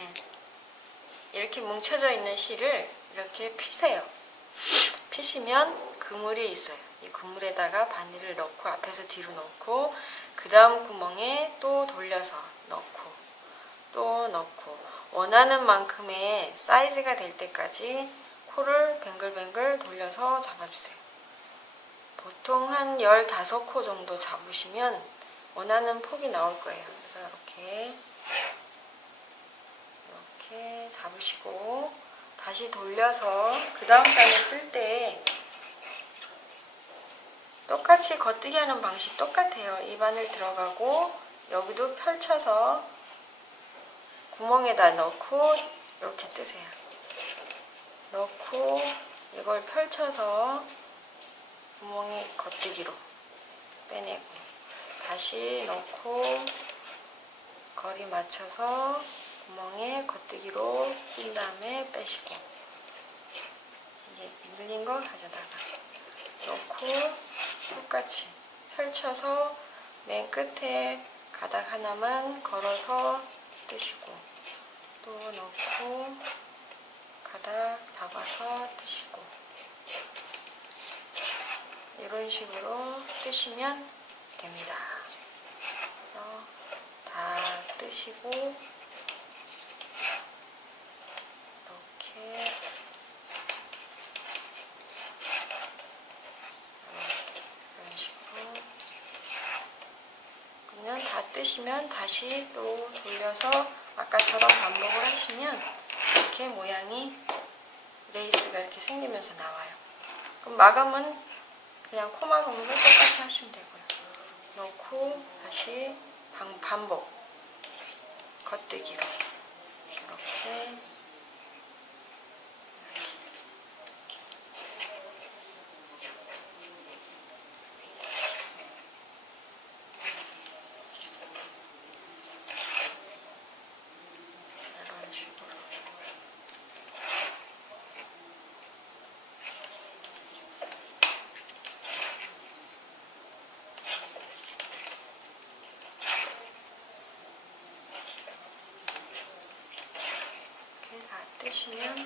네. 이렇게 뭉쳐져 있는 실을 이렇게 피세요. 피시면 그물이 있어요. 이 그물에다가 바늘을 넣고 앞에서 뒤로 넣고 그 다음 구멍에 또 돌려서 넣고 또 넣고 원하는 만큼의 사이즈가 될 때까지 코를 뱅글뱅글 돌려서 잡아주세요. 보통 한 15코 정도 잡으시면 원하는 폭이 나올 거예요. 그래서 이렇게 이렇게 잡으시고 다시 돌려서 그 다음 단을 뜰 때 똑같이 겉뜨기 하는 방식 똑같아요. 입안을 들어가고 여기도 펼쳐서 구멍에다 넣고 이렇게 뜨세요. 넣고 이걸 펼쳐서 구멍에 겉뜨기로 빼내고 다시 넣고 거리 맞춰서 구멍에 겉뜨기로 낀 다음에 빼시고 이게 밀린 거 가져다가 넣고 똑같이 펼쳐서 맨 끝에 가닥 하나만 걸어서 뜨시고 또 넣고 가닥 잡아서 뜨시고 이런 식으로 뜨시면 됩니다. 다 뜨시고 이렇게 이런 식으로 뜨시면 다시 또 돌려서 아까처럼 반복을 하시면 이렇게 모양이 레이스가 이렇게 생기면서 나와요. 그럼 마감은 그냥 코 마감으로 똑같이 하시면 되고요. 넣고 다시 반, 반복 겉뜨기로 이렇게 düşünüyorum.